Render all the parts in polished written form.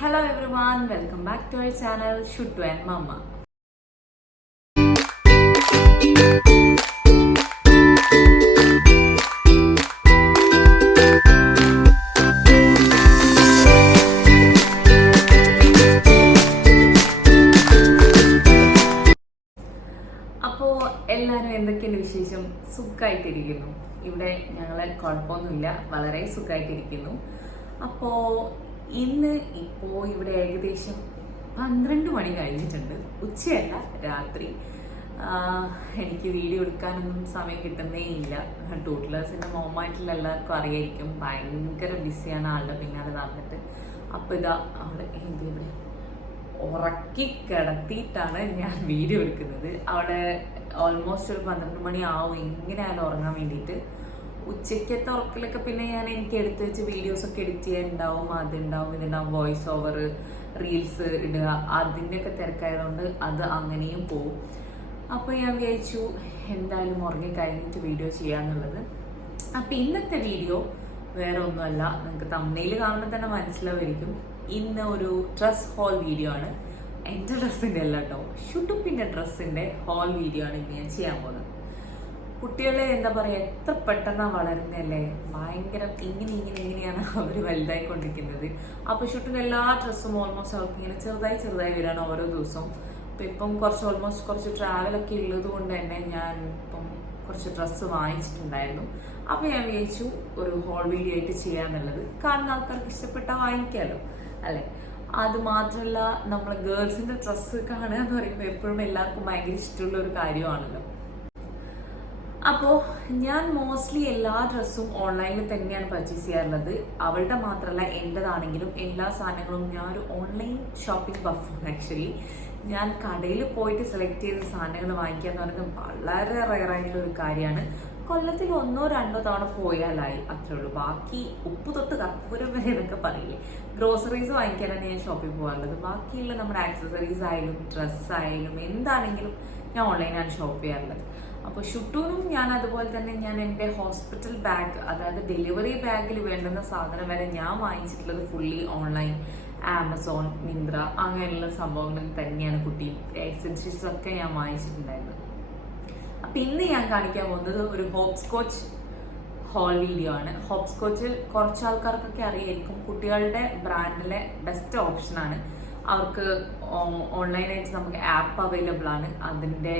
Hello everyone, welcome back to our channel Shuttu and Mama. അപ്പോൾ എല്ലാവരും എന്തൊക്കെയാണ് വിശേഷം? സുഖമായിട്ടിരിക്കുന്നു. ഇവിടെ ഞങ്ങൾ കുഴപ്പമൊന്നുമില്ല, വളരെ സുഖമായിട്ടിരിക്കുന്നു. അപ്പോൾ ഇപ്പോൾ ഇവിടെ ഏകദേശം 12 മണി കഴിഞ്ഞിട്ടുണ്ട്. ഉച്ചയല്ല, രാത്രി. എനിക്ക് വീഡിയോ എടുക്കാനൊന്നും സമയം കിട്ടുന്നേ ഇല്ല. ടൂട്ടിലേഴ്സിൻ്റെ മോമായിട്ടുള്ള എല്ലാവർക്കും അറിയായിരിക്കും, ഭയങ്കര ബിസിയാണ് ആളുടെ പിന്നാലെ നടന്നിട്ട്. അപ്പോൾ ഇതാ അവിടെ ഇവിടെ ഉറക്കി കിടത്തിയിട്ടാണ് ഞാൻ വീഡിയോ എടുക്കുന്നത്. അവിടെ ഓൾമോസ്റ്റ് ഒരു 12 മണി ആവും എങ്ങനെയായാലും ഉറങ്ങാൻ വേണ്ടിയിട്ട്. ഉച്ചയ്ക്കത്തെ ഉറക്കിലൊക്കെ പിന്നെ എനിക്ക് എടുത്ത് വെച്ച് വീഡിയോസൊക്കെ എഡിറ്റ് ചെയ്യാനുണ്ടാവും, അതുണ്ടാവും, ഇതുണ്ടാവും, വോയിസ് ഓവർ, റീൽസ് ഇടുക, അതിൻ്റെയൊക്കെ തിരക്കായതുകൊണ്ട് അത് അങ്ങനെയും പോവും. അപ്പോൾ ഞാൻ വിചാരിച്ചു എന്തായാലും ഉറങ്ങി കഴിഞ്ഞിട്ട് വീഡിയോ ചെയ്യാന്നുള്ളത്. അപ്പം ഇന്നത്തെ വീഡിയോ വേറെ ഒന്നുമല്ല, നിങ്ങൾക്ക് തമ്മിൽ കാണുമ്പോൾ തന്നെ മനസ്സിലാവുമായിരിക്കും. ഇന്ന് ഒരു ഡ്രസ് ഹോൾ വീഡിയോ ആണ്. എൻ്റെ ഡ്രസ്സിൻ്റെ അല്ല കേട്ടോ, ഷുട്ടുപ്പിൻ്റെ ഡ്രസ്സിൻ്റെ ഹോൾ വീഡിയോ ആണ് ഇന്ന് ഞാൻ ചെയ്യാൻ പോകുന്നത്. കുട്ടികളെ എന്താ പറയുക, എത്ര പെട്ടെന്നാണ് വളരുന്നതല്ലേ, ഭയങ്കര ഇങ്ങനെയാണ് അവർ വലുതായിക്കൊണ്ടിരിക്കുന്നത്. അപ്പോൾ ഷുട്ടിൻ്റെ എല്ലാ ഡ്രസ്സും ഓൾമോസ്റ്റ് അവർക്ക് ഇങ്ങനെ ചെറുതായി വരികയാണ് ഓരോ ദിവസവും. ഇപ്പം കുറച്ച് ട്രാവലൊക്കെ ഉള്ളത് കൊണ്ട് തന്നെ ഞാൻ ഇപ്പം കുറച്ച് ഡ്രസ്സ് വാങ്ങിച്ചിട്ടുണ്ടായിരുന്നു. അപ്പോൾ ഞാൻ വിചാരിച്ചു ഒരു ഹോൾ വീഡിയോ ആയിട്ട് ചെയ്യാന്നുള്ളത്. കാണുന്ന ആൾക്കാർക്ക് ഇഷ്ടപ്പെട്ടാൽ വാങ്ങിക്കാമല്ലോ അല്ലേ. അത് മാത്രമല്ല, നമ്മൾ ഗേൾസിൻ്റെ ഡ്രസ്സ് കാണുക എന്ന് പറയുമ്പോൾ എപ്പോഴും എല്ലാവർക്കും ഭയങ്കര ഇഷ്ടമുള്ള ഒരു കാര്യമാണല്ലോ. അപ്പോൾ ഞാൻ മോസ്റ്റ്ലി എല്ലാ ഡ്രസ്സും ഓൺലൈനിൽ തന്നെയാണ് പർച്ചേസ് ചെയ്യാറുള്ളത്. അവളുടെ മാത്രമല്ല, എൻ്റെതാണെങ്കിലും എല്ലാ സാധനങ്ങളും ഞാൻ ഒരു ഓൺലൈൻ ഷോപ്പിംഗ് ബഫാണ്. ആക്ച്വലി ഞാൻ കടയിൽ പോയിട്ട് സെലക്ട് ചെയ്ത സാധനങ്ങൾ വാങ്ങിക്കുക എന്ന് പറയുന്നത് വളരെ റയറായിട്ടുള്ള ഒരു കാര്യമാണ്. കൊല്ലത്തിൽ 1-2 തവണ പോയാലായി, അത്രേ ഉള്ളൂ. ബാക്കി ഉപ്പ് തൊട്ട് കർപ്പൂരം വരെ എന്നൊക്കെ പറയില്ലേ, ഗ്രോസറീസ് വാങ്ങിക്കാനാണ് ഞാൻ ഷോപ്പിൽ പോകാറുള്ളത്. ബാക്കിയുള്ള നമ്മുടെ ആക്സസറീസ് ആയാലും ഡ്രസ്സായാലും എന്താണെങ്കിലും ഞാൻ ഓൺലൈനാണ് ഷോപ്പ് ചെയ്യാറുള്ളത്. അപ്പോൾ ഷുട്ടൂനും ഞാൻ അതുപോലെ തന്നെ ഞാൻ എൻ്റെ ഹോസ്പിറ്റൽ ബാഗ്, അതായത് ഡെലിവറി ബാഗിൽ വേണ്ടുന്ന സാധനം വരെ ഞാൻ വാങ്ങിച്ചിട്ടുള്ളത് ഫുള്ളി ഓൺലൈൻ, ആമസോൺ, മിന്ത്ര അങ്ങനെയുള്ള സംഭവങ്ങൾ തന്നെയാണ്. കുട്ടി എസെൻഷ്യൽസ് ഒക്കെ ഞാൻ വാങ്ങിച്ചിട്ടുണ്ടായിരുന്നത്. അപ്പം ഇന്ന് ഞാൻ കാണിക്കാൻ പോകുന്നത് ഒരു ഹോപ്പ് സ്കോച്ച് ഹോൾ വീഡിയോ ആണ്. ഹോപ്പ് സ്കോച്ച് കുറച്ച് ആൾക്കാർക്കൊക്കെ അറിയായിരിക്കും, കുട്ടികളുടെ ബ്രാൻഡിലെ ബെസ്റ്റ് ഓപ്ഷനാണ്. അവർക്ക് ഓൺലൈനായിട്ട് നമുക്ക് ആപ്പ് അവൈലബിൾ ആണ്. അതിൻ്റെ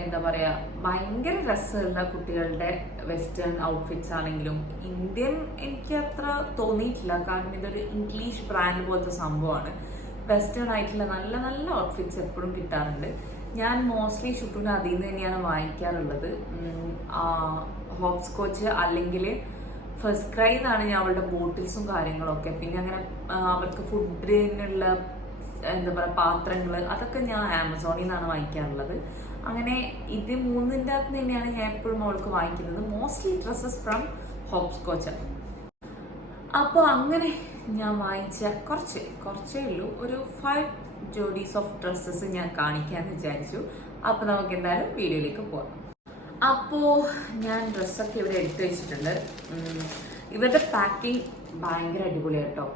എന്താ പറയുക, ഭയങ്കര രസമുള്ള കുട്ടികളുടെ വെസ്റ്റേൺ ഔട്ട്ഫിറ്റ്സ് ആണെങ്കിലും ഇന്ത്യൻ എനിക്ക് അത്ര തോന്നിയിട്ടില്ല, കാരണം ഇതൊരു ഇംഗ്ലീഷ് ബ്രാൻഡ് പോലത്തെ സംഭവമാണ്. വെസ്റ്റേൺ ആയിട്ടുള്ള നല്ല നല്ല ഔട്ട്ഫിറ്റ്സ് എപ്പോഴും കിട്ടാറുണ്ട്. ഞാൻ മോസ്റ്റ്ലി ഷുട്ടൂന് അതിൽ നിന്ന് തന്നെയാണ് വാങ്ങിക്കാറുള്ളത്. ഹോപ്പ് സ്കോച്ച് അല്ലെങ്കിൽ ഫസ്റ്റ് ക്രൈ എന്നാണ് ഞാൻ അവളുടെ ബോട്ടിൽസും കാര്യങ്ങളൊക്കെ. പിന്നെ അങ്ങനെ അവർക്ക് ഫുഡിനുള്ള എന്താ പറയുക പാത്രങ്ങൾ, അതൊക്കെ ഞാൻ ആമസോണിൽ നിന്നാണ് വാങ്ങിക്കാറുള്ളത്. അങ്ങനെ ഇത് മൂന്നിൻ്റെ അകത്ത് തന്നെയാണ് ഞാൻ എപ്പോഴും അവൾക്ക് വാങ്ങിക്കുന്നത്. Mostly dresses from hopscotch. അപ്പോൾ അങ്ങനെ ഞാൻ വാങ്ങിച്ച കുറച്ചേ ഉള്ളൂ, ഒരു 5 ജോഡീസ് ഓഫ് ഡ്രസ്സസ് ഞാൻ കാണിക്കാമെന്ന് വിചാരിച്ചു. അപ്പോൾ നമുക്ക് എന്തായാലും വീഡിയോയിലേക്ക് പോകാം. അപ്പോൾ ഞാൻ ഡ്രസ്സൊക്കെ ഇവിടെ എടുത്തു വെച്ചിട്ടുണ്ട്. ഇവരുടെ പാക്കിംഗ് ഭയങ്കര അടിപൊളിയാണ് കേട്ടോ,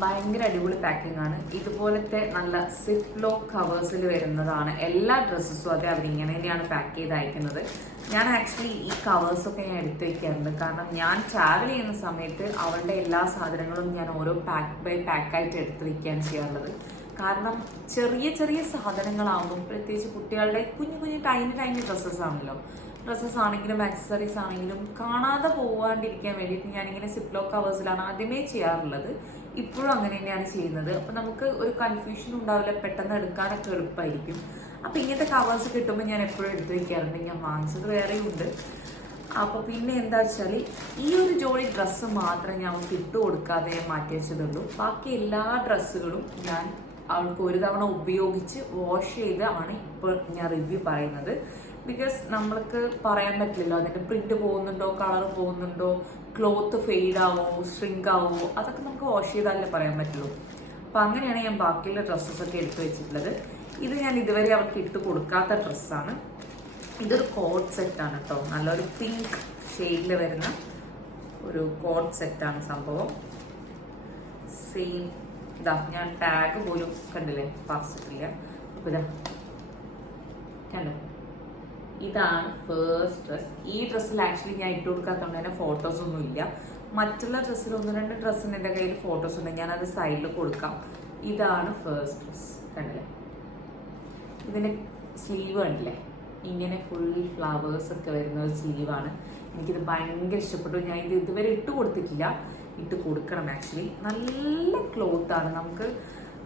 ഭയങ്കര അടിപൊളി പാക്കിംഗ് ആണ്. ഇതുപോലത്തെ നല്ല സിപ്ലോ കവേഴ്സിൽ വരുന്നതാണ് എല്ലാ ഡ്രസ്സസും. അതെ, അവരിങ്ങനെ തന്നെയാണ് പാക്ക് ചെയ്ത് അയക്കുന്നത്. ഞാൻ ആക്ച്വലി ഈ കവേഴ്സൊക്കെ ഞാൻ എടുത്തു വയ്ക്കാറുണ്ട്, കാരണം ഞാൻ ട്രാവൽ ചെയ്യുന്ന സമയത്ത് അവളുടെ എല്ലാ സാധനങ്ങളും ഞാൻ ഓരോ പാക്ക് ബൈ പാക്കായിട്ട് എടുത്ത് വയ്ക്കുകയാണ് ചെയ്യാറുള്ളത്. കാരണം ചെറിയ സാധനങ്ങളാകുമ്പോൾ, പ്രത്യേകിച്ച് കുട്ടികളുടെ കുഞ്ഞു ടൈനി ഡ്രസ്സസ് ആണെങ്കിലും ആക്സസറീസ് ആണെങ്കിലും കാണാതെ പോകാണ്ടിരിക്കാൻ വേണ്ടിയിട്ട് ഞാനിങ്ങനെ സിപ്ലോ കവേഴ്സിലാണ് ആദ്യമേ ചെയ്യാറുള്ളത്. ഇപ്പോഴും അങ്ങനെ തന്നെയാണ് ചെയ്യുന്നത്. അപ്പം നമുക്ക് ഒരു കൺഫ്യൂഷൻ ഉണ്ടാവില്ല, പെട്ടെന്ന് എടുക്കാനൊക്കെ എളുപ്പമായിരിക്കും. അപ്പം ഇങ്ങനത്തെ കവേഴ്സ് കിട്ടുമ്പോൾ ഞാൻ എപ്പോഴും എടുത്ത് വയ്ക്കാറുണ്ട്. ഞാൻ വാങ്ങിച്ചത് വേറെയും ഉണ്ട്. അപ്പോൾ പിന്നെ എന്താ വെച്ചാൽ ഈ ഒരു ജോഡി ഡ്രസ്സ് മാത്രമേ ഞാൻ അവൾക്ക് ഇട്ട് കൊടുക്കാതെ മാറ്റി വെച്ചതുള്ളൂ. ബാക്കി എല്ലാ ഡ്രസ്സുകളും ഞാൻ അവൾക്ക് ഒരു തവണ ഉപയോഗിച്ച് വാഷ് ചെയ്താണ് ഇപ്പോൾ ഞാൻ റിവ്യൂ പറയുന്നത്. ബിക്കോസ് നമ്മൾക്ക് പറയാൻ പറ്റില്ലല്ലോ അതിൻ്റെ പ്രിന്റ് പോകുന്നുണ്ടോ, കളർ പോകുന്നുണ്ടോ, ക്ലോത്ത് ഫെയ്ഡ് ആവോ, ഷ്രിങ്ക് ആവോ, അതൊക്കെ നമുക്ക് വാഷ് ചെയ്താലേ പറയാൻ പറ്റുള്ളൂ. അപ്പോൾ അങ്ങനെയാണ് ഞാൻ ബാക്കിയുള്ള ഡ്രസ്സസൊക്കെ എടുത്തു വെച്ചിട്ടുള്ളത്. ഇത് ഞാൻ ഇതുവരെ അവർക്ക് ഇട്ട് കൊടുക്കാത്ത ഡ്രസ്സാണ്. ഇതൊരു കോട്ട് സെറ്റാണ് കേട്ടോ, നല്ലൊരു പിങ്ക് ഷെയ്ഡിൽ വരുന്ന ഒരു കോഡ് സെറ്റാണ് സംഭവം. സെയിം ഇതാ, ഞാൻ ടാഗ് പോലും കണ്ടില്ലേ, പാർസലില്ല. അപ്പോൾ ഇതാ കണ്ടോ, ഇതാണ് ഫസ്റ്റ് ഡ്രസ്. ഈ ഡ്രസ്സിൽ ആക്ച്വലി ഞാൻ ഇട്ട് കൊടുക്കാത്തതുകൊണ്ട് തന്നെ ഫോട്ടോസൊന്നും ഇല്ല. മറ്റുള്ള ഡ്രസ്സിൽ 1-2 ഡ്രസ്സിന് എൻ്റെ കയ്യിൽ ഫോട്ടോസ് ഉണ്ട്, ഞാനത് സൈഡിൽ കൊടുക്കാം. ഇതാണ് ഫസ്റ്റ് ഡ്രസ്, കണ്ടില്ലേ. ഇതിൻ്റെ സ്ലീവ് കണ്ടില്ലേ, ഇങ്ങനെ ഫുൾ ഫ്ലവേഴ്സ് ഒക്കെ വരുന്ന ഒരു സ്ലീവാണ്. എനിക്കിത് ഭയങ്കര ഇഷ്ടപ്പെട്ടു. ഞാൻ ഇത് ഇതുവരെ ഇട്ട് കൊടുത്തിട്ടില്ല, ഇട്ട് കൊടുക്കണം ആക്ച്വലി. നല്ല ക്ലോത്താണ്, നമുക്ക്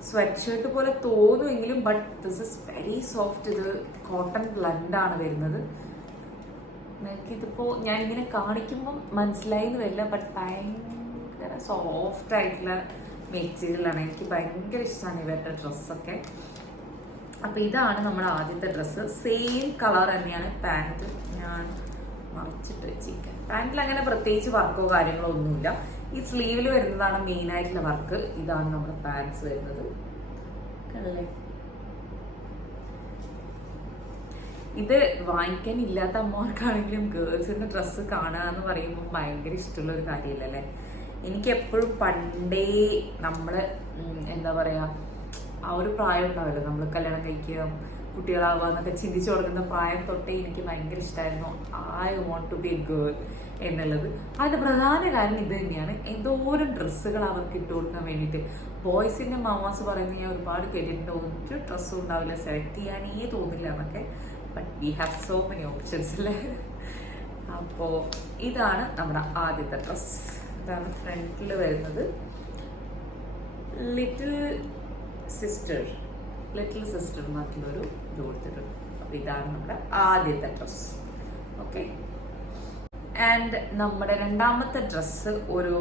സ്വെറ്റ് ഷർട്ട് പോലെ തോന്നുമെങ്കിലും but this is very soft. ഇത് കോട്ടൺ ബ്ലണ്ടാണ് വരുന്നത്. എനിക്കിതിപ്പോൾ ഞാനിങ്ങനെ കാണിക്കുമ്പം മനസ്സിലായി എന്ന് വരില്ല, ബട്ട് ഭയങ്കര സോഫ്റ്റ് ആയിട്ടുള്ള മെറ്റീരിയലാണ്. എനിക്ക് ഭയങ്കര ഇഷ്ടമാണ് ഇവരുടെ ഡ്രസ്സൊക്കെ. അപ്പോൾ ഇതാണ് നമ്മുടെ ആദ്യത്തെ ഡ്രസ്സ്. സെയിം കളർ തന്നെയാണ് പാൻറ്റ്. ഞാൻ മറിച്ചിട്ട് വെച്ചിരിക്കാം. പാൻറ്റിൽ അങ്ങനെ പ്രത്യേകിച്ച് വർക്കോ കാര്യങ്ങളോ ഒന്നുമില്ല. ഈ സ്ലീവിൽ വരുന്നതാണ് മെയിൻ ആയിട്ടുള്ള വർക്ക്. ഇതാണ് നമ്മുടെ പാൻസ് വരുന്നത്, കണ്ടല്ലേ. ഇത് വാങ്ങിക്കാൻ ഇല്ലാത്ത അമ്മമാർക്കാണെങ്കിലും ഗേൾസിന്റെ ഡ്രസ്സ് കാണുക എന്ന് പറയുമ്പോൾ ഭയങ്കര ഇഷ്ടമുള്ള ഒരു കാര്യമല്ലേ. എനിക്ക് എപ്പോഴും പണ്ടേ നമ്മള് എന്താ പറയാ, ആ ഒരു പ്രായം ഉണ്ടാവില്ല, നമ്മൾ കല്യാണം കഴിക്കുക കുട്ടികളാവുക എന്നൊക്കെ ചിന്തിച്ചു കൊടുക്കുന്ന പ്രായം തൊട്ടേ എനിക്ക് ഭയങ്കര ഇഷ്ടമായിരുന്നു I want to be a girl എന്നുള്ളത്. അതിന്റെ പ്രധാന കാര്യം ഇത് തന്നെയാണ്. എന്തോരം ഡ്രസ്സുകൾ അവർക്ക് ഇട്ട് കൊടുക്കാൻ വേണ്ടിയിട്ട്. ബോയ്സിന്റെ മാമാസ് പറയുന്നത് ഞാൻ ഒരുപാട് കേട്ടിട്ടുണ്ട്, ഒരു ഡ്രസ്സും ഉണ്ടാവില്ല, സെലക്ട് ചെയ്യാനേ തോന്നില്ല എന്നൊക്കെ. But we have so many options അല്ലേ. അപ്പോൾ ഇതാണ് നമ്മുടെ ആദ്യത്തെ ഡ്രസ്. ഇതാണ് ഫ്രണ്ടിൽ വരുന്നത്. ലിറ്റിൽ സിസ്റ്റർ മറ്റുള്ളൊരു ഇത് കൊടുത്തിട്ടുണ്ട്. അപ്പോൾ ഇതാണ് നമ്മുടെ ആദ്യത്തെ ഡ്രസ്. ഓക്കെ, ആൻഡ് നമ്മുടെ രണ്ടാമത്തെ ഡ്രസ്സ് ഒരു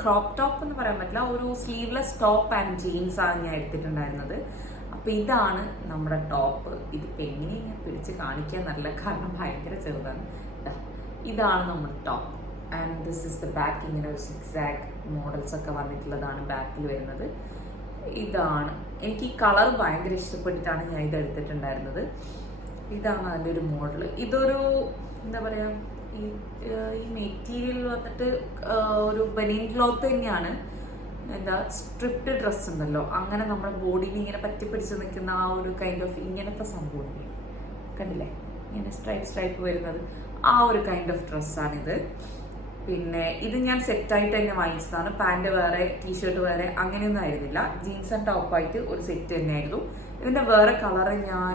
ക്രോപ്പ് ടോപ്പ് എന്ന് പറയാൻ പറ്റില്ല, ഒരു സ്ലീവ്ലെസ് ടോപ്പ് ആൻഡ് ജീൻസ് ആണ് ഞാൻ എടുത്തിട്ടുണ്ടായിരുന്നത്. അപ്പോൾ ഇതാണ് നമ്മുടെ ടോപ്പ്. ഇതിപ്പോൾ എങ്ങനെ ഞാൻ പിടിച്ച് കാണിക്കാൻ നല്ല, കാരണം ഭയങ്കര ചെറുതാണ്. ഇതാണ് നമ്മുടെ top and this is the back. ഇങ്ങനെ ഒരു സിക്സാഗ് മോഡൽസ് ഒക്കെ വന്നിട്ടുള്ളതാണ് ബാക്കിൽ വരുന്നത്. ഇതാണ്, എനിക്ക് ഈ കളർ ഭയങ്കര ഇഷ്ടപ്പെട്ടിട്ടാണ് ഞാൻ ഇത് എടുത്തിട്ടുണ്ടായിരുന്നത്. ഇതാണ് അതിൻ്റെ ഒരു മോഡൽ. ഇതൊരു എന്താ പറയുക, ഈ മെറ്റീരിയൽ വന്നിട്ട് ഒരു ബനിയൻ ക്ലോത്ത് തന്നെയാണ്. എന്താ സ്ട്രിപ്റ്റ് ഡ്രസ്സ് ഉണ്ടല്ലോ, അങ്ങനെ നമ്മുടെ ബോഡിയിൽ ഇങ്ങനെ പറ്റിപ്പിടിച്ച് നിൽക്കുന്ന ആ ഒരു കൈൻഡ് ഓഫ് ഇങ്ങനത്തെ സംഭവം കണ്ടില്ലേ, ഇങ്ങനെ സ്ട്രൈപ്പ് വരുന്നത്, ആ ഒരു കൈൻഡ് ഓഫ് ഡ്രസ്സാണിത്. പിന്നെ ഇത് ഞാൻ സെറ്റായിട്ട് തന്നെ വാങ്ങിച്ചതാണ്. പാൻറ് വേറെ, ടീഷർട്ട് വേറെ, അങ്ങനെയൊന്നും ആയിരുന്നില്ല. ജീൻസ് ആൻഡ് ടോപ്പായിട്ട് ഒരു സെറ്റ് തന്നെയായിരുന്നു. ഇതിൻ്റെ വേറെ കളറ്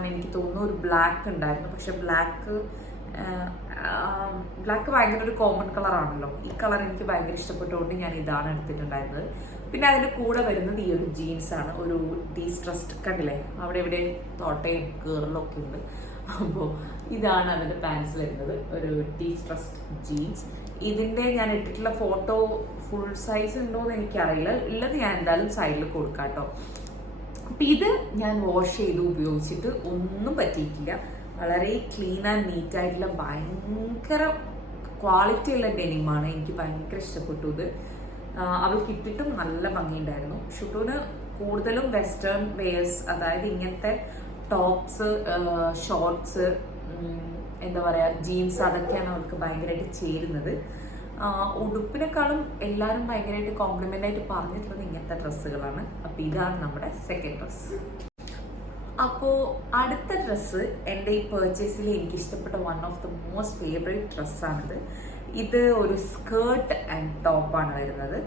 എനിക്ക് തോന്നുന്നു ഒരു ബ്ലാക്ക് ഉണ്ടായിരുന്നു. പക്ഷെ ബ്ലാക്ക് ഭയങ്കര ഒരു കോമൺ കളറാണല്ലോ. ഈ കളർ എനിക്ക് ഭയങ്കര ഇഷ്ടപ്പെട്ടുകൊണ്ട് ഞാൻ ഇതാണ് എടുത്തിട്ടുണ്ടായിരുന്നത്. പിന്നെ അതിൻ്റെ കൂടെ വരുന്നത് ഈ ഒരു ജീൻസാണ്, ഒരു ഡീസ്ട്രസ്ഡ്, കണ്ടില്ലേ അവിടെ ഇവിടെ തോട്ടയും കീറലൊക്കെ ഉണ്ട്. അപ്പോൾ ഇതാണ് അതിൻ്റെ പാൻസ് വരുന്നത്, ഒരു ഡീസ്ട്രസ്ഡ് ജീൻസ്. ഇതിൻ്റെ ഞാൻ ഇട്ടിട്ടുള്ള ഫോട്ടോ ഫുൾ സൈസ് ഉണ്ടോയെന്ന് എനിക്കറിയില്ല, ഉള്ളത് ഞാൻ എന്തായാലും സൈഡിൽ കൊടുക്കാം കേട്ടോ. അപ്പം ഇത് ഞാൻ വാഷ് ചെയ്ത് ഉപയോഗിച്ചിട്ട് ഒന്നും പറ്റിയിട്ടില്ല. വളരെ ക്ലീൻ ആൻഡ് നീറ്റ് ആയിട്ടുള്ള ഭയങ്കര ക്വാളിറ്റി ഉള്ള ഡെനിമാണ്. എനിക്ക് ഭയങ്കര ഇഷ്ടപ്പെട്ടു ഇത്. അവൾക്ക് ഇട്ടിട്ടും നല്ല ഭംഗിയുണ്ടായിരുന്നു. ഷുട്ടൂന് കൂടുതലും വെസ്റ്റേൺ വെയേഴ്സ്, അതായത് ഇങ്ങനത്തെ ടോപ്സ്, ഷോർട്സ്, എന്താ പറയുക, ജീൻസ്, അതൊക്കെയാണ് അവൾക്ക് ഭയങ്കരമായിട്ട് ചേരുന്നത്. ഉടുപ്പിനെക്കാളും എല്ലാവരും ഭയങ്കരമായിട്ട് കോംപ്ലിമെൻ്റ് ആയിട്ട് പറഞ്ഞിട്ടുള്ളത് ഇങ്ങനത്തെ ഡ്രസ്സുകളാണ്. അപ്പോൾ ഇതാണ് നമ്മുടെ സെക്കൻഡ് ഡ്രസ്സ്. അപ്പോൾ അടുത്ത ഡ്രസ്സ് എൻ്റെ ഈ പർച്ചേസിൽ എനിക്ക് ഇഷ്ടപ്പെട്ട one of the most favourite ഡ്രസ്സാണിത്. ഇത് ഒരു സ്കേർട്ട് ആൻഡ് ടോപ്പാണ് വരുന്നത്.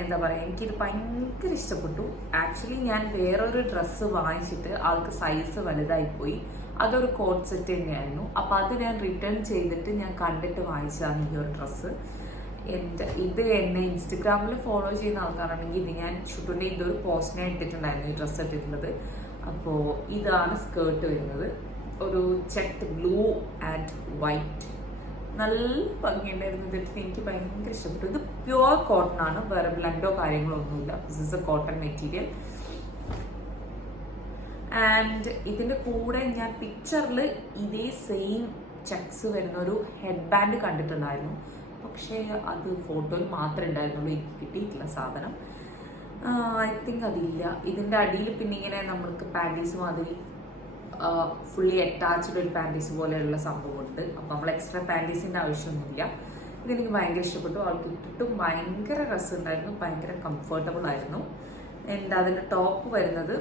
എന്താ പറയുക, എനിക്കിത് ഭയങ്കര ഇഷ്ടപ്പെട്ടു. ആക്ച്വലി ഞാൻ വേറൊരു ഡ്രസ്സ് വാങ്ങിച്ചിട്ട് ആൾക്ക് സൈസ് വലുതായിപ്പോയി. അതൊരു കോട്ട് സെറ്റ് തന്നെയായിരുന്നു. അപ്പോൾ അത് ഞാൻ റിട്ടേൺ ചെയ്തിട്ട് ഞാൻ കണ്ടിട്ട് വാങ്ങിച്ചതാണ് ഈ ഒരു ഡ്രസ്സ്. ഇത് എന്നെ ഇൻസ്റ്റഗ്രാമിൽ ഫോളോ ചെയ്യുന്ന ആൾക്കാരാണെങ്കിൽ ഇത് ഞാൻ ഷൂട്ടിൻ്റെ ഇതൊരു പോസ്റ്റിനെ ഇട്ടിട്ടുണ്ടായിരുന്നു ഈ ഡ്രസ്സ് ഇട്ടിട്ടുള്ളത്. അപ്പോൾ ഇതാണ് സ്കേർട്ട് വരുന്നത്, ഒരു ചെക്ക് ബ്ലൂ ആൻഡ് വൈറ്റ്. നല്ല ഭംഗിയുണ്ടായിരുന്നു. ഇതിട്ട് എനിക്ക് ഭയങ്കര ഇഷ്ടപ്പെട്ടു. ഇത് പ്യുവർ കോട്ടൺ ആണ്, വേറെ ബ്ലണ്ടോ കാര്യങ്ങളോ ഒന്നുമില്ല. This is A cotton material. And ഇതിൻ്റെ കൂടെ ഞാൻ പിക്ചറിൽ ഇതേ സെയിം ചെക്സ് വരുന്ന ഒരു ഹെഡ് ബാൻഡ് കണ്ടിട്ടുണ്ടായിരുന്നു. പക്ഷേ അത് ഫോട്ടോയിൽ മാത്രമേ ഉണ്ടായിരുന്നുള്ളൂ, എനിക്ക് കിട്ടിയിട്ടില്ല സാധനം. ഐ തിങ്ക് അതില്ല. ഇതിൻ്റെ അടിയിൽ പിന്നെ ഇങ്ങനെ നമ്മൾക്ക് പാൻറ്റീസ് മാതിരി ഫുള്ളി അറ്റാച്ച്ഡ് ഒരു പാൻറ്റീസ് പോലെയുള്ള സംഭവമുണ്ട്. അപ്പോൾ നമ്മൾ എക്സ്ട്രാ പാൻറ്റീസിൻ്റെ ആവശ്യമൊന്നുമില്ല. ഇതെനിക്ക് ഭയങ്കര ഇഷ്ടപ്പെട്ടു. അവൾക്ക് ഇട്ടിട്ടും ഭയങ്കര രസമുണ്ടായിരുന്നു, ഭയങ്കര കംഫർട്ടബിൾ ആയിരുന്നു. ആൻഡ് അതിൻ്റെ ടോപ്പ് വരുന്നത്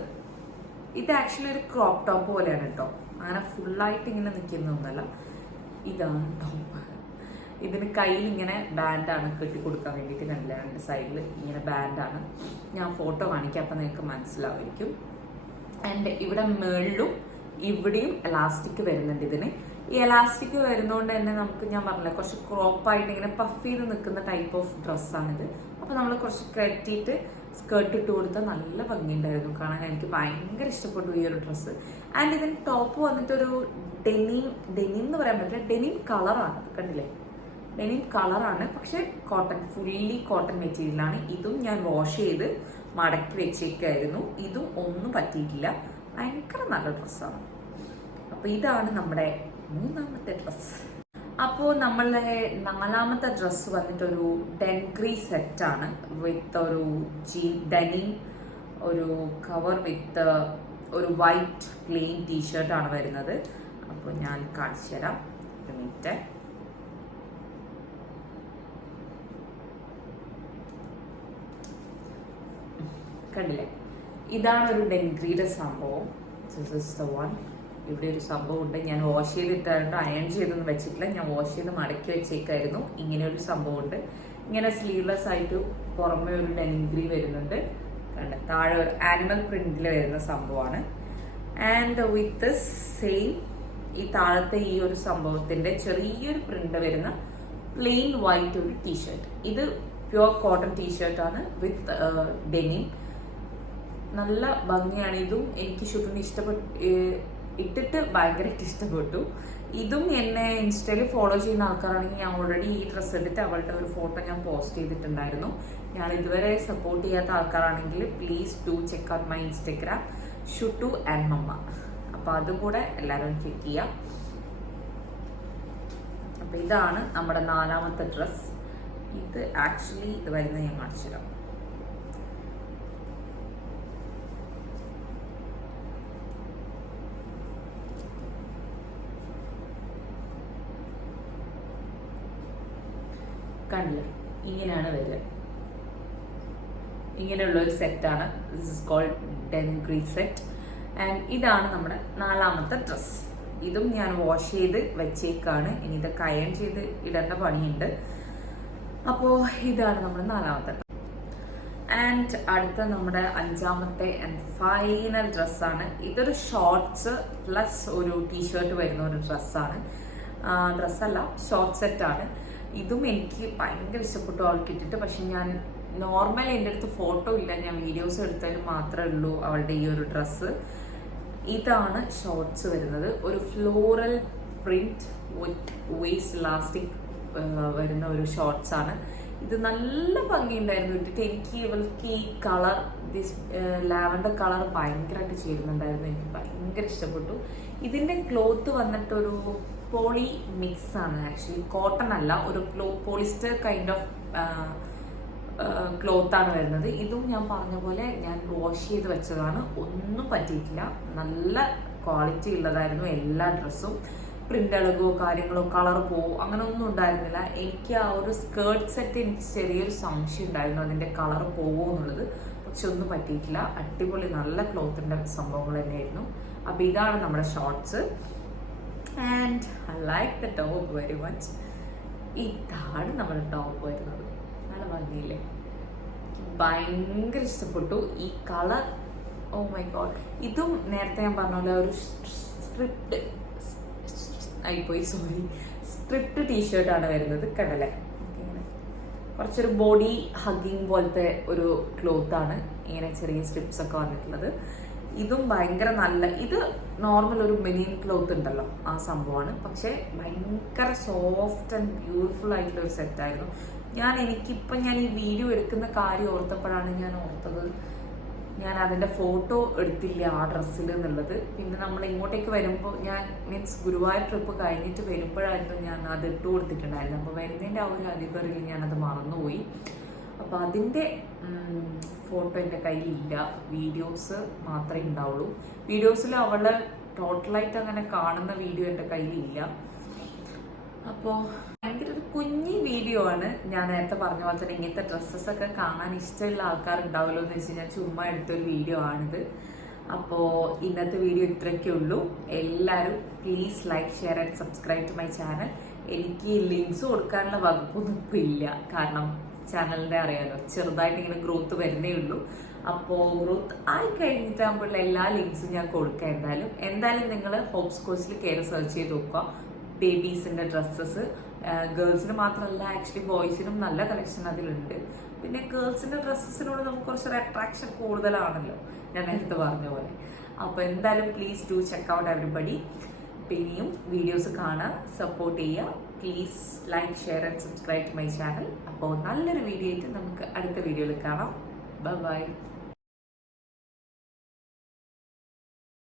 ഇത് ആക്ച്വലി ഒരു ക്രോപ്പ് ടോപ്പ് പോലെയാണ് കേട്ടോ, അങ്ങനെ ഫുള്ളായിട്ട് ഇങ്ങനെ നിൽക്കുന്നൊന്നുമല്ല. ഇതാണ് ടോപ്പ്. ഇതിന് കയ്യിൽ ഇങ്ങനെ ബാൻഡാണ് കെട്ടി കൊടുക്കാൻ വേണ്ടിയിട്ട്, കണ്ടില്ല രണ്ട് സൈഡിൽ ഇങ്ങനെ ബാൻഡാണ്. ഞാൻ ഫോട്ടോ കാണിക്കാം, അപ്പം നിങ്ങൾക്ക് മനസ്സിലാവുമായിരിക്കും. ആൻഡ് ഇവിടെ മേളിലും ഇവിടെയും എലാസ്റ്റിക് വരുന്നുണ്ട് ഇതിന്. ഈ എലാസ്റ്റിക് വരുന്നതുകൊണ്ട് തന്നെ നമുക്ക്, ഞാൻ പറഞ്ഞില്ല, കുറച്ച് ക്രോപ്പായിട്ട് ഇങ്ങനെ പഫ് ചെയ്ത് നിൽക്കുന്ന ടൈപ്പ് ഓഫ് ഡ്രസ്സാണിത്. അപ്പോൾ നമ്മൾ കുറച്ച് കെട്ടിയിട്ട് സ്കേർട്ട് ഇട്ട് കൊടുത്താൽ നല്ല ഭംഗിയുണ്ടായിരുന്നു കാണാൻ. എനിക്ക് ഭയങ്കര ഇഷ്ടപ്പെട്ടു ഈ ഒരു ഡ്രസ്സ്. ആൻഡ് ഇതിന് ടോപ്പ് വന്നിട്ടൊരു ഡെനിം എന്ന് പറയാൻ പറ്റില്ല, ഡെനിം കളറാണ്, കണ്ടില്ലേ, ഡെനിം കളറാണ്. പക്ഷെ കോട്ടൺ, ഫുള്ളി കോട്ടൺ മെറ്റീരിയലാണ്. ഇതും ഞാൻ വാഷ് ചെയ്ത് മടക്കി വെച്ചേക്കായിരുന്നു. ഇതും ഒന്നും പറ്റിയിട്ടില്ല, ഭയങ്കര നല്ല ഡ്രസ്സാണ്. അപ്പോൾ ഇതാണ് നമ്മുടെ മൂന്നാമത്തെ ഡ്രസ്സ്. അപ്പോൾ നമ്മളെ നാലാമത്തെ ഡ്രസ്സ് വന്നിട്ടൊരു ഡെൻഗ്രി സെറ്റാണ് വിത്ത് ഒരു ഡെനിം, ഒരു കവർ വിത്ത് ഒരു വൈറ്റ് പ്ലെയിൻ ടീഷർട്ടാണ് വരുന്നത്. അപ്പോൾ ഞാൻ കാണിച്ചു തരാം, ഒരു മിനിറ്റ്. കണ്ടില്ലേ, ഇതാണ് ഒരു ഡെൻഗ്രിയുടെ സംഭവം. This is the one. ഇവിടെ ഒരു സംഭവം ഉണ്ട്, ഞാൻ വാഷ് ചെയ്തിട്ടുണ്ട്, അയൺ ചെയ്തൊന്നും വെച്ചിട്ടില്ല, ഞാൻ വാഷ് ചെയ്ത് മടക്കി വെച്ചേക്കായിരുന്നു. ഇങ്ങനെ ഒരു സംഭവം ഉണ്ട്, ഇങ്ങനെ സ്ലീവ്ലെസ് ആയിട്ട് പുറമെ ഒരു ഡെൻഗ്രി വരുന്നുണ്ട്, കണ്ട താഴെ ഒരു ആനിമൽ പ്രിന്റിൽ വരുന്ന സംഭവമാണ്. ആൻഡ് വിത്ത് ദിസ് സെയിം ഈ താഴത്തെ ഈ ഒരു സംഭവത്തിന്റെ ചെറിയൊരു പ്രിന്റ് വരുന്ന പ്ലെയിൻ വൈറ്റ് ഒരു ടീഷർട്ട്. ഇത് പ്യുവർ കോട്ടൺ ടീഷർട്ടാണ് വിത്ത് ഡെനിം. നല്ല ഭംഗിയാണ്. ഇതും എനിക്ക് ഷൂട്ടിന് ഇട്ടിട്ട് ഭയങ്കരമായിട്ട് ഇഷ്ടപ്പെട്ടു. ഇതും എന്നെ ഇൻസ്റ്റയിൽ ഫോളോ ചെയ്യുന്ന ആൾക്കാരാണെങ്കിൽ ഞാൻ ഓൾറെഡി ഈ ഡ്രസ്സ് എടുത്തിട്ട് അവളുടെ ഒരു ഫോട്ടോ ഞാൻ പോസ്റ്റ് ചെയ്തിട്ടുണ്ടായിരുന്നു. ഞാൻ ഇതുവരെ സപ്പോർട്ട് ചെയ്യാത്ത ആൾക്കാരാണെങ്കിൽ please do check out my Instagram ഷുട്ടു ആൻഡ് മമ്മ. അപ്പോൾ അതും കൂടെ എല്ലാവരും ചെക്ക് ചെയ്യാം. അപ്പോൾ ഇതാണ് നമ്മുടെ നാലാമത്തെ ഡ്രസ്സ്. ഇത് ആക്ച്വലി ഇത് വരുന്നത് ഞാൻ കാണിച്ചു തരാം. കണ്ടില്ല, ഇങ്ങനെയാണ് വരിക. ഇങ്ങനെയുള്ള ഒരു സെറ്റാണ്. This is called dungaree set. And ഇതാണ് നമ്മുടെ നാലാമത്തെ ഡ്രസ്സ്. ഇതും ഞാൻ വാഷ് ചെയ്ത് വെച്ചേക്കാണ്. ഇനി ഇതൊക്കെ അയൺ ചെയ്ത് ഇടേണ്ട പണിയുണ്ട്. അപ്പോൾ ഇതാണ് നമ്മുടെ നാലാമത്തെ. ആൻഡ് അടുത്ത നമ്മുടെ അഞ്ചാമത്തെ ആൻഡ് ഫൈനൽ ഡ്രസ്സാണ്. ഇതൊരു ഷോർട്ട്സ് പ്ലസ് ഒരു ടീഷർട്ട് വരുന്ന ഒരു ഡ്രസ്സാണ്. ഡ്രസ്സല്ല, ഷോർട്ട് സെറ്റാണ്. ഇതും എനിക്ക് ഭയങ്കര ഇഷ്ടപ്പെട്ടു അവൾക്ക് ഇട്ടിട്ട്. പക്ഷെ ഞാൻ നോർമൽ, എൻ്റെ അടുത്ത് ഫോട്ടോ ഇല്ല, ഞാൻ വീഡിയോസ് എടുത്താലും മാത്രമേ ഉള്ളൂ അവളുടെ ഈ ഒരു ഡ്രസ്സ്. ഇതാണ് ഷോർട്ട്സ് വരുന്നത്. ഒരു ഫ്ലോറൽ പ്രിന്റ് വിത്ത് വേസ്റ്റ് ഇലാസ്റ്റിക് വരുന്ന ഒരു ഷോർട്ട്സ് ആണ്. ഇത് നല്ല ഭംഗിയുണ്ടായിരുന്നു ഇട്ടിട്ട്. എനിക്ക് ഇവൾക്ക് ഈ കളർ, ദിസ് ലാവൻഡർ കളർ ഭയങ്കരമായിട്ട് ചേരുന്നുണ്ടായിരുന്നു. എനിക്ക് ഭയങ്കര ഇഷ്ടപ്പെട്ടു. ഇതിൻ്റെ ക്ലോത്ത് വന്നിട്ടൊരു പോളി മിക്സ് ആണ്. ആക്ച്വലി കോട്ടൺ അല്ല, ഒരു പോളിസ്റ്റർ കൈൻഡ് ഓഫ് ക്ലോത്ത് ആണ് വരുന്നത്. ഇതും ഞാൻ പറഞ്ഞ പോലെ ഞാൻ വാഷ് ചെയ്ത് വെച്ചതാണ്, ഒന്നും പറ്റിയിട്ടില്ല. നല്ല ക്വാളിറ്റി ഉള്ളതായിരുന്നു എല്ലാ ഡ്രസ്സും. പ്രിന്റ് ഇളകോ കാര്യങ്ങളോ കളർ പോവോ അങ്ങനെ ഒന്നും ഉണ്ടായിരുന്നില്ല. എനിക്ക് ആ ഒരു സ്കേർട്ട് സെറ്റ് എനിക്ക് ചെറിയൊരു സംശയം ഉണ്ടായിരുന്നു, അതിൻ്റെ കളർ പോവോ എന്നുള്ളത്. പക്ഷെ ഒന്നും പറ്റിയിട്ടില്ല. അടിപൊളി നല്ല ക്ലോത്തിൻ്റെ സംഭവങ്ങൾ തന്നെയായിരുന്നു. അപ്പോൾ ഇതാണ് നമ്മുടെ shorts. And I like the top very much. ഇതാണ് നമ്മുടെ ടോപ്പ് വരുന്നത്. നല്ല ഭംഗിയില്ലേ, ഭയങ്കര ഇഷ്ടപ്പെട്ടു ഈ കളർ. Oh my God. ഇതും നേരത്തെ ഞാൻ പറഞ്ഞ പോലെ ഒരു സ്ട്രിപ്റ്റ് സ്ട്രിപ്റ്റ് ടീഷർട്ടാണ് വരുന്നത്. കണ്ടല്ലേ, കുറച്ചൊരു ബോഡി ഹഗ്ഗിങ് പോലത്തെ ഒരു ക്ലോത്താണ്, ഇങ്ങനെ ചെറിയ സ്ട്രിപ്സ് ഒക്കെ വന്നിട്ടുള്ളത്. ഇതും ഭയങ്കര നല്ല, ഇത് നോർമൽ ഒരു മെലീൻ ക്ലോത്ത് ഉണ്ടല്ലോ ആ സംഭവമാണ്. പക്ഷെ ഭയങ്കര സോഫ്റ്റ് ആൻഡ് ബ്യൂട്ടിഫുൾ ആയിട്ടുള്ള ഒരു സെറ്റായിരുന്നു. എനിക്കിപ്പം ഞാൻ ഈ വീഡിയോ എടുക്കുന്ന കാര്യം ഓർത്തപ്പോഴാണ് ഞാൻ ഓർത്തത് ഞാൻ അതിൻ്റെ ഫോട്ടോ എടുത്തില്ല ആ ഡ്രസ്സിൽ എന്നുള്ളത്. പിന്നെ നമ്മൾ ഇങ്ങോട്ടേക്ക് വരുമ്പോൾ മീൻസ് ഗുരുവായൂർ ട്രിപ്പ് കഴിഞ്ഞിട്ട് വരുമ്പോഴായിരുന്നു ഞാൻ അത് ഇട്ട് കൊടുത്തിട്ടുണ്ടായിരുന്നു. അപ്പോൾ വരുന്നതിൻ്റെ ആ ഒരു അധികറിൽ ഞാനത് മറന്നുപോയി. അപ്പോൾ അതിൻ്റെ ഫോട്ടോ എൻ്റെ കയ്യിലില്ല, വീഡിയോസ് മാത്രമേ ഉണ്ടാവുള്ളൂ. വീഡിയോസിൽ അവളെ ടോട്ടലായിട്ട് അങ്ങനെ കാണുന്ന വീഡിയോ എൻ്റെ കയ്യിലില്ല. അപ്പോൾ ഭയങ്കര ഒരു കുഞ്ഞി വീഡിയോ ആണ്. ഞാൻ നേരത്തെ പറഞ്ഞ പോലെ തന്നെ ഇങ്ങനത്തെ ഡ്രസ്സസ് ഒക്കെ കാണാൻ ഇഷ്ടമുള്ള ആൾക്കാർ ഉണ്ടാവുമല്ലോ എന്ന് വെച്ച് ഞാൻ ചുമ്മാ എടുത്തൊരു വീഡിയോ ആണിത്. അപ്പോൾ ഇന്നത്തെ വീഡിയോ ഇത്രയൊക്കെ ഉള്ളൂ. എല്ലാവരും please like, share and subscribe to my channel. എനിക്ക് ലിങ്ക്സ് കൊടുക്കാനുള്ള വകുപ്പൊന്നും ഇപ്പം ഇല്ല, കാരണം ചാനലിൻ്റെ അറിയാലോ ചെറുതായിട്ട് ഇങ്ങനെ ഗ്രോത്ത് വരുന്നേ ഉള്ളൂ. അപ്പോൾ ഗ്രോത്ത് ആയി കഴിഞ്ഞിട്ടാകുമ്പോഴുള്ള എല്ലാ ലിങ്ക്സും ഞാൻ കൊടുക്കാം. എന്തായാലും നിങ്ങൾ ഹോപ്സ് കോച്ചിൽ കയറി സെർച്ച് ചെയ്ത് നോക്കുക. ബേബീസിൻ്റെ ഡ്രസ്സസ് ഗേൾസിന് മാത്രമല്ല, ആക്ച്വലി ബോയ്സിനും നല്ല കളക്ഷൻ അതിലുണ്ട്. പിന്നെ ഗേൾസിൻ്റെ ഡ്രസ്സസിനോട് നമുക്ക് കുറച്ചൊരു അട്രാക്ഷൻ കൂടുതലാണല്ലോ, ഞാൻ നേരത്തെ പറഞ്ഞ പോലെ. അപ്പോൾ എന്തായാലും please do check out everybody. ഇനിയും വീഡിയോസ് കാണാൻ സപ്പോർട്ട് ചെയ്യുക. Please like, share and subscribe to my channel. അപ്പോൾ നല്ലൊരു വീഡിയോ ആയിട്ട് നമുക്ക് അടുത്ത വീഡിയോയിൽ കാണാം. Bye by.